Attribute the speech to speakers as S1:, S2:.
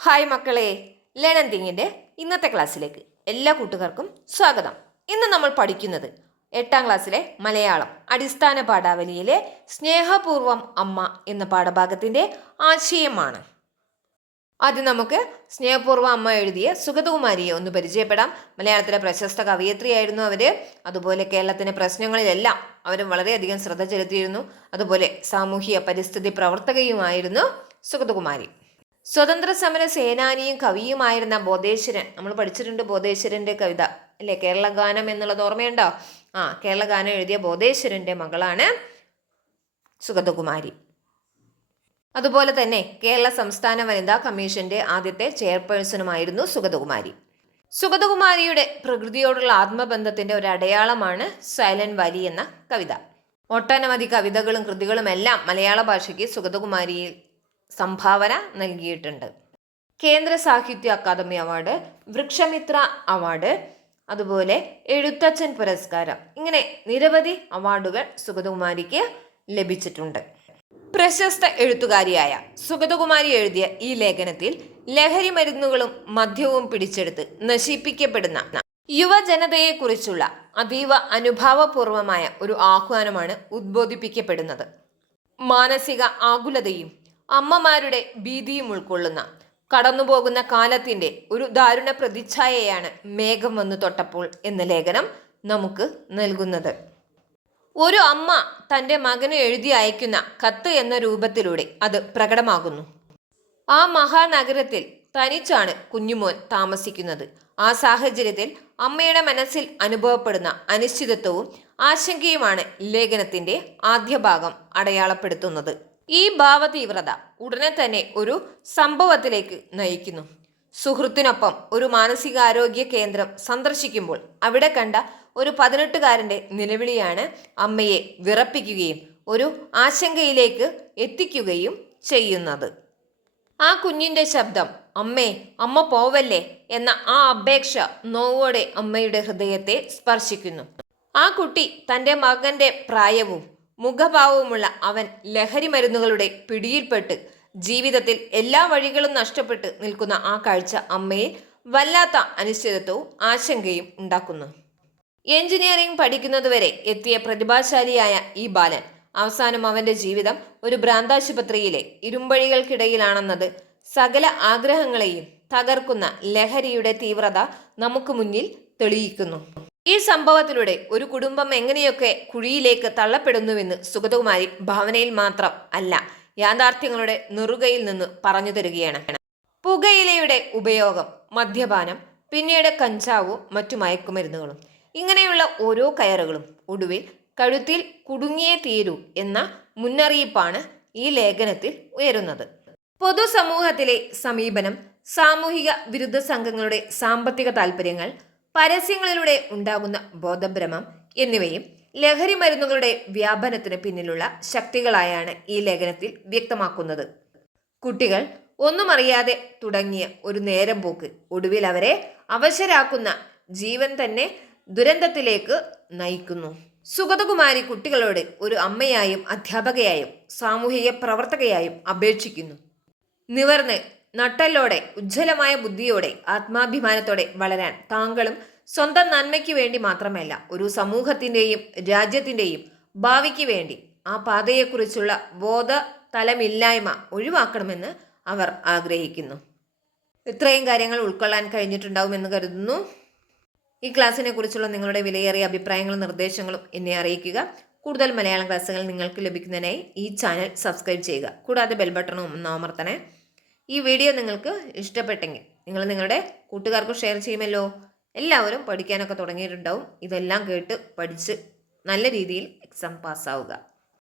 S1: Hi മക്കളെ ലേണൻ തിങ്ങിന്റെ ഇന്നത്തെ ക്ലാസ്സിലേക്ക് എല്ലാ കൂട്ടുകാർക്കും സ്വാഗതം. ഇന്ന് നമ്മൾ പഠിക്കുന്നത് എട്ടാം ക്ലാസ്സിലെ മലയാളം അടിസ്ഥാന പാഠാവലിയിലെ സ്നേഹപൂർവം അമ്മ എന്ന പാഠഭാഗത്തിന്റെ ആശയമാണ്. ആദ്യം നമുക്ക് സ്നേഹപൂർവം അമ്മ എഴുതിയ സുഗതകുമാരിയെ ഒന്ന് പരിചയപ്പെടാം. മലയാളത്തിലെ പ്രശസ്ത കവിയത്രിയായിരുന്നു അവർ അതുപോലെ കേരളത്തിന്റെ പ്രശ്നങ്ങളിലെല്ലാം അവർ വളരെയധികം ശ്രദ്ധ ചെലുത്തിയിരുന്നു. അതുപോലെ സാമൂഹിക പരിസ്ഥിതി പ്രവർത്തകയുമായിരുന്നു സുഗതകുമാരി. സ്വതന്ത്ര സമര സേനാനിയും കവിയുമായിരുന്ന ബോധേശ്വരൻ നമ്മൾ പഠിച്ചിട്ടുണ്ട് ബോധേശ്വരന്റെ കവിത അല്ലേ? കേരള ഗാനം എന്നുള്ളത് ഓർമ്മയുണ്ടോ? ആ കേരള ഗാനം എഴുതിയ ബോധേശ്വരന്റെ മകളാണ് സുഗതകുമാരി. അതുപോലെ തന്നെ കേരള സംസ്ഥാന വനിതാ കമ്മീഷന്റെ ആദ്യത്തെ ചെയർപേഴ്സണുമായിരുന്നു സുഗതകുമാരി. സുഗതകുമാരിയുടെ പ്രകൃതിയോടുള്ള ആത്മബന്ധത്തിന്റെ ഒരു അടയാളമാണ് സൈലന്റ് വാലി എന്ന കവിത. ഒട്ടനവധി കവിതകളും കൃതികളും എല്ലാം മലയാള ഭാഷയ്ക്ക് സുഗതകുമാരിയിൽ സംഭാവന നൽകിയിട്ടുണ്ട്. കേന്ദ്ര സാഹിത്യ അക്കാദമി അവാർഡ് വൃക്ഷമിത്ര അവാർഡ് അതുപോലെ എഴുത്തച്ഛൻ പുരസ്കാരം. ഇങ്ങനെ നിരവധി അവാർഡുകൾ സുഗതകുമാരിക്ക് ലഭിച്ചിട്ടുണ്ട്. പ്രശസ്ത എഴുത്തുകാരിയായ സുഗതകുമാരി എഴുതിയ ഈ ലേഖനത്തിൽ ലഹരി മരുന്നുകളും മദ്യവും പിടിച്ചെടുത്ത് നശിപ്പിക്കപ്പെടുന്ന യുവജനതയെക്കുറിച്ചുള്ള അതീവ അനുഭാവപൂർവമായ ഒരു ആഹ്വാനമാണ് ഉദ്ബോധിപ്പിക്കപ്പെടുന്നത്. മാനസിക ആകുലതയും അമ്മമാരുടെ ഭീതിയും ഉൾക്കൊള്ളുന്ന കടന്നുപോകുന്ന കാലത്തിന്റെ ഒരു ദാരുണ പ്രതിച്ഛായയാണ് മേഘം വന്നു തൊട്ടപ്പോൾ എന്ന ലേഖനം നമുക്ക് നൽകുന്നത്. ഒരു അമ്മ തന്റെ മകന് എഴുതി അയക്കുന്ന കത്ത് എന്ന രൂപത്തിലൂടെ അത് പ്രകടമാകുന്നു. ആ മഹാനഗരത്തിൽ തനിച്ചാണ് കുഞ്ഞുമോൻ താമസിക്കുന്നത്. ആ സാഹചര്യത്തിൽ അമ്മയുടെ മനസ്സിൽ അനുഭവപ്പെടുന്ന അനിശ്ചിതത്വവും ആശങ്കയുമാണ് ലേഖനത്തിന്റെ ആദ്യ ഭാഗം അടയാളപ്പെടുത്തുന്നത്. ഈ ഭാവതീവ്രത ഉടനെ തന്നെ ഒരു സംഭവത്തിലേക്ക് നയിക്കുന്നു. സുഹൃത്തിനൊപ്പം ഒരു മാനസികാരോഗ്യ കേന്ദ്രം സന്ദർശിക്കുമ്പോൾ അവിടെ കണ്ട ഒരു പതിനെട്ടുകാരന്റെ നിലവിളിയാണ് അമ്മയെ വിറപ്പിക്കുകയും ഒരു ആശങ്കയിലേക്ക് എത്തിക്കുകയും ചെയ്യുന്നത്. ആ കുഞ്ഞിന്റെ ശബ്ദം അമ്മേ അമ്മ പോവല്ലേ? എന്ന ആ അപേക്ഷ നോവോടെ അമ്മയുടെ ഹൃദയത്തെ സ്പർശിക്കുന്നു. ആ കുട്ടി തന്റെ മകന്റെ പ്രായവും മുഖഭാവവുമുള്ള അവൻ ലഹരി മരുന്നുകളുടെ പിടിയിൽപ്പെട്ട് ജീവിതത്തിൽ എല്ലാ വഴികളും നഷ്ടപ്പെട്ട് നിൽക്കുന്ന ആ കാഴ്ച അമ്മയെ വല്ലാത്ത അനിശ്ചിതത്വവും ആശങ്കയും ഉണ്ടാക്കുന്നു. എഞ്ചിനീയറിംഗ് പഠിക്കുന്നതുവരെ എത്തിയ പ്രതിഭാശാലിയായ ഈ ബാലൻ അവസാനം അവന്റെ ജീവിതം ഒരു ഭ്രാന്താശുപത്രിയിലെ ഇരുമ്പഴികൾക്കിടയിലാണെന്നത് സകല ആഗ്രഹങ്ങളെയും തകർക്കുന്ന ലഹരിയുടെ തീവ്രത നമുക്ക് മുന്നിൽ തെളിയിക്കുന്നു. ഈ സംഭവത്തിലൂടെ ഒരു കുടുംബം എങ്ങനെയൊക്കെ കുഴിയിലേക്ക് തള്ളപ്പെടുന്നുവെന്ന് സുഗതകുമാരി ഭാവനയിൽ മാത്രം അല്ല യാഥാർത്ഥ്യങ്ങളുടെ നെറുകയിൽ നിന്ന് പറഞ്ഞു തരികയാണ്. പുകയിലയുടെ ഉപയോഗം മദ്യപാനം പിന്നീട് കഞ്ചാവും മറ്റു മയക്കുമരുന്നുകളും ഇങ്ങനെയുള്ള ഓരോ കയറുകളും ഒടുവിൽ കഴുത്തിൽ കുടുങ്ങിയേ തീരൂ എന്ന മുന്നറിയിപ്പാണ് ഈ ലേഖനത്തിൽ ഉയരുന്നത്. പൊതുസമൂഹത്തിലെ സമീപനം സാമൂഹിക വിരുദ്ധ സംഘങ്ങളുടെ സാമ്പത്തിക താൽപ്പര്യങ്ങൾ പരസ്യങ്ങളിലൂടെ ഉണ്ടാകുന്ന ബോധഭ്രമം എന്നിവയും ലഹരി മരുന്നുകളുടെ വ്യാപനത്തിന് പിന്നിലുള്ള ശക്തികളായാണ് ഈ ലേഖനത്തിൽ വ്യക്തമാക്കുന്നത്. കുട്ടികൾ ഒന്നും അറിയാതെ തുടങ്ങിയ ഒരു നേരം പോക്ക് ഒടുവിൽ അവരെ അവശരാക്കുന്ന ജീവൻ തന്നെ ദുരന്തത്തിലേക്ക് നയിക്കുന്നു. സുഗതകുമാരി കുട്ടികളോട് ഒരു അമ്മയായും അധ്യാപകയായും സാമൂഹിക പ്രവർത്തകയായും അപേക്ഷിക്കുന്നു. നിവർന്ന് നട്ടല്ലോടെ ഉജ്ജ്വലമായ ബുദ്ധിയോടെ ആത്മാഭിമാനത്തോടെ വളരാൻ താങ്കളും സ്വന്തം നന്മയ്ക്ക് വേണ്ടി മാത്രമല്ല ഒരു സമൂഹത്തിന്റെയും രാജ്യത്തിന്റെയും ഭാവിക്ക് വേണ്ടി ആ പാതയെക്കുറിച്ചുള്ള ബോധ തലമില്ലായ്മ ഒഴിവാക്കണമെന്ന് അവർ ആഗ്രഹിക്കുന്നു. ഇത്രയും കാര്യങ്ങൾ ഉൾക്കൊള്ളാൻ കഴിഞ്ഞിട്ടുണ്ടാവുമെന്ന് കരുതുന്നു. ഈ ക്ലാസ്സിനെ കുറിച്ചുള്ള നിങ്ങളുടെ വിലയേറിയ അഭിപ്രായങ്ങളും നിർദ്ദേശങ്ങളും എന്നെ അറിയിക്കുക. കൂടുതൽ മലയാളം ക്ലാസ്സുകൾ നിങ്ങൾക്ക് ലഭിക്കുന്നതിനായി ഈ ചാനൽ സബ്സ്ക്രൈബ് ചെയ്യുക. കൂടാതെ ബെൽ ബട്ടണും അമർത്തണേ. ഈ വീഡിയോ നിങ്ങൾക്ക് ഇഷ്ടപ്പെട്ടെങ്കിൽ നിങ്ങൾ നിങ്ങളുടെ കൂട്ടുകാർക്ക് ഷെയർ ചെയ്യുമല്ലോ. എല്ലാവരും പഠിക്കാനൊക്കെ തുടങ്ങിയിട്ടുണ്ടാവും. ഇതെല്ലാം കേട്ട് പഠിച്ച് നല്ല രീതിയിൽ എക്സാം പാസ്സാവുക